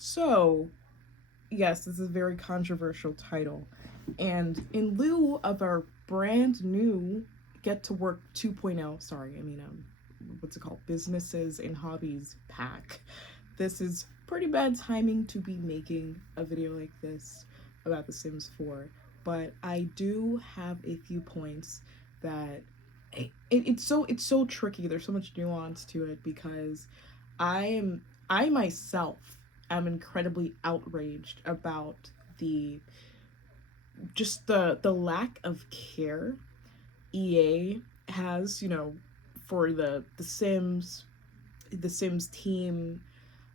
So, yes, this is a very controversial title. And in lieu of our brand new Get to Work 2.0, sorry, what's it called? Businesses and Hobbies pack. This is pretty bad timing to be making a video like this about The Sims 4. But I do have a few points that it's so tricky. There's so much nuance to it because I myself am incredibly outraged about the the lack of care EA has, for the Sims team,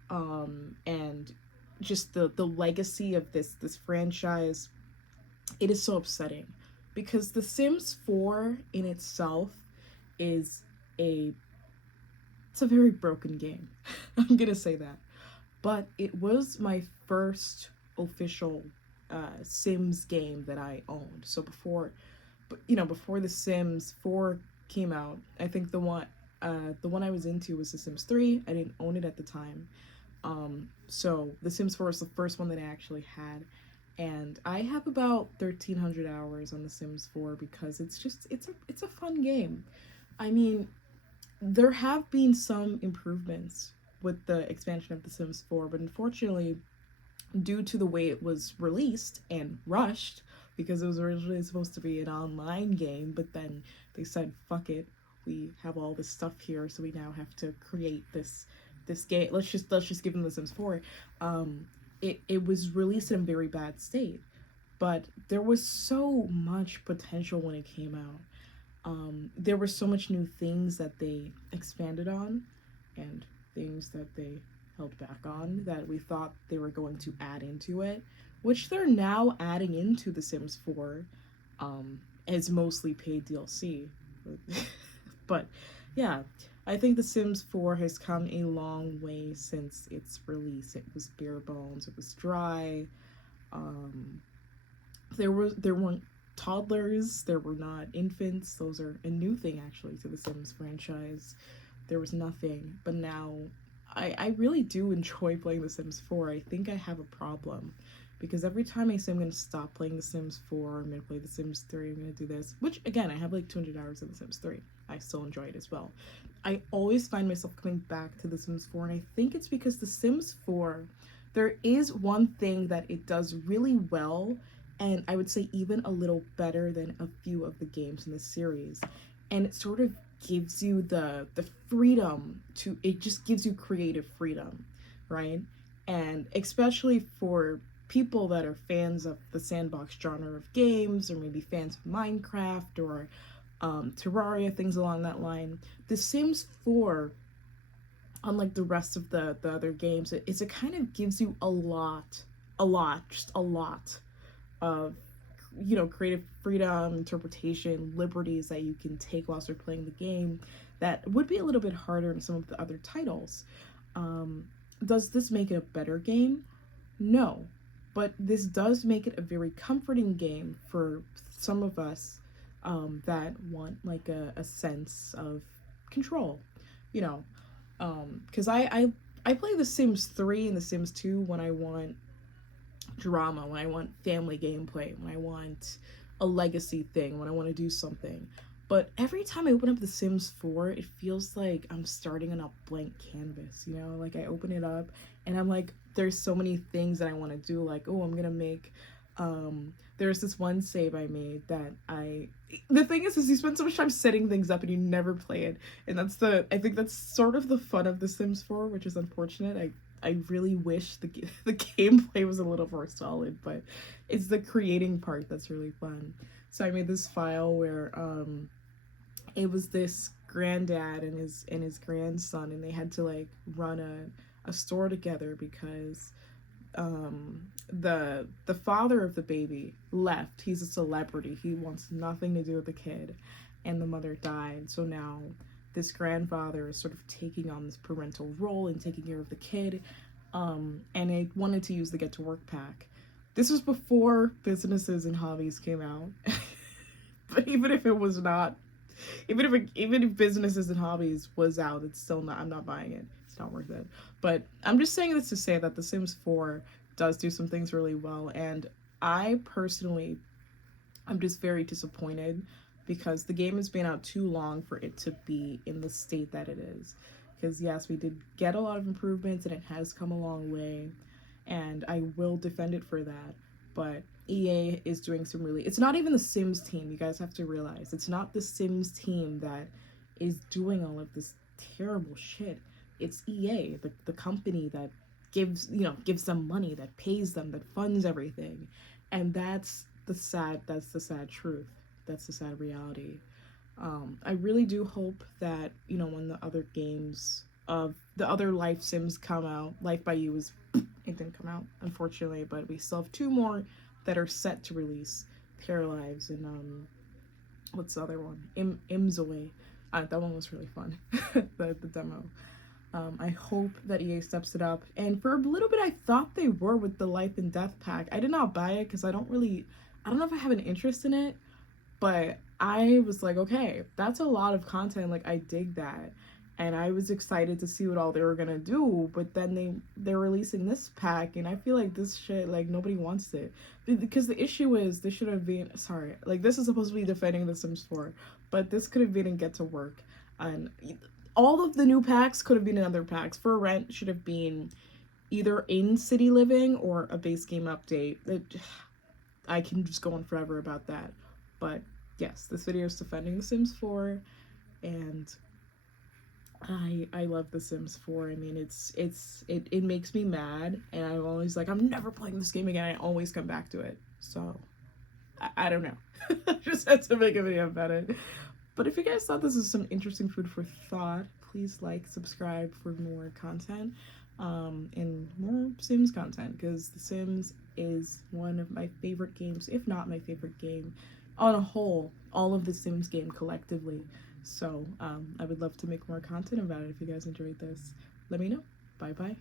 and just the legacy of this franchise. It is so upsetting because The Sims 4 in itself is a it's a very broken game. I'm gonna say that. But it was my first official Sims game that I owned. So before The Sims 4 came out, I think the one I was into was The Sims 3. I didn't own it at the time. So The Sims 4 was the first one that I actually had, and I have about 1,300 hours on The Sims 4 because it's a fun game. I mean, there have been some improvements with the expansion of The Sims 4, but unfortunately, due to the way it was released and rushed, because it was originally supposed to be an online game, but then they said, "Fuck it, we have all this stuff here, so we now have to create this game. Let's just give them The Sims 4." It was released in a very bad state, but there was so much potential when it came out. There were so much new things that they expanded on, and things that they held back on that we thought they were going to add into it, which they're now adding into The Sims 4, as mostly paid DLC. But yeah, I think The Sims 4 has come a long way since its release. It was bare bones, it was dry. Um, there weren't toddlers, there were not infants. Those are a new thing actually to the Sims franchise. There was nothing, but now I really do enjoy playing The Sims 4. I think I have a problem because every time I say I'm gonna stop playing The Sims 4, I'm gonna play The Sims 3, I'm gonna do this, which again, I have like 200 hours of The Sims 3. I still enjoy it as well. I always find myself coming back to The Sims 4, and I think it's because The Sims 4, there is one thing that it does really well, and I would say even a little better than a few of the games in the series. And it sort of gives you the freedom to, it just gives you creative freedom, right? And especially for people that are fans of the sandbox genre of games, or maybe fans of Minecraft or Terraria, things along that line. The Sims 4, unlike the rest of the other games, it kind of gives you just a lot of, creative freedom, interpretation, liberties that you can take whilst you're playing the game that would be a little bit harder in some of the other titles. Um, does this make it a better game? No, but this does make it a very comforting game for some of us, that want like a sense of control, you know. Because I play The Sims 3 and The Sims 2 when I want drama, when I want family gameplay, when I want a legacy thing, when I want to do something. But every time I open up The Sims 4, it feels like I'm starting on a blank canvas, you know? Like I open it up and I'm like, there's so many things that I want to do. Like, oh, I'm gonna make there's this one save I made that the thing is you spend so much time setting things up and you never play it. And I think that's sort of the fun of The Sims 4, which is unfortunate. I really wish the gameplay was a little more solid, but it's the creating part that's really fun. So I made this file where it was this granddad and his grandson, and they had to like run a store together because the father of the baby left. He's a celebrity. He wants nothing to do with the kid, and the mother died. So now this grandfather is sort of taking on this parental role and taking care of the kid. And I wanted to use the Get to Work pack. This was before Businesses and Hobbies came out. But even if it was not, even if Businesses and Hobbies was out, it's still not. I'm not buying it. It's not worth it. But I'm just saying this to say that The Sims 4 does do some things really well, and I personally, I'm just very disappointed because the game has been out too long for it to be in the state that it is. Because yes, we did get a lot of improvements and it has come a long way, and I will defend it for that. But EA is doing some really, it's not even the Sims team, you guys have to realize. It's not the Sims team that is doing all of this terrible shit. It's EA, the company that gives them money, that pays them, that funds everything. And that's the sad truth. That's the sad reality. I really do hope that, when the other games of the other Life Sims come out, Life by You it didn't come out, unfortunately, but we still have two more that are set to release. Pair Lives and what's the other one? Imzoe. That one was really fun. the demo. I hope that EA steps it up. And for a little bit, I thought they were with the Life and Death pack. I did not buy it because I don't know if I have an interest in it, but I was like, okay, that's a lot of content. Like, I dig that. And I was excited to see what all they were gonna do, but then they're releasing this pack, and I feel like this shit, like, nobody wants it. Because the issue is, this should have been, sorry, like, this is supposed to be defending The Sims 4, but this could have been in Get to Work. And all of the new packs could have been in other packs. For Rent should have been either in City Living or a base game update. I can just go on forever about that. But yes, this video is defending The Sims 4, and I love The Sims 4. I mean, it makes me mad, and I'm always like, I'm never playing this game again. I always come back to it. So I don't know. I just had to make a video about it. But if you guys thought this was some interesting food for thought, please like, subscribe for more content, and more Sims content, because The Sims is one of my favorite games, if not my favorite game on a whole, all of the Sims game collectively. So I would love to make more content about it. If you guys enjoyed this, let me know. Bye bye.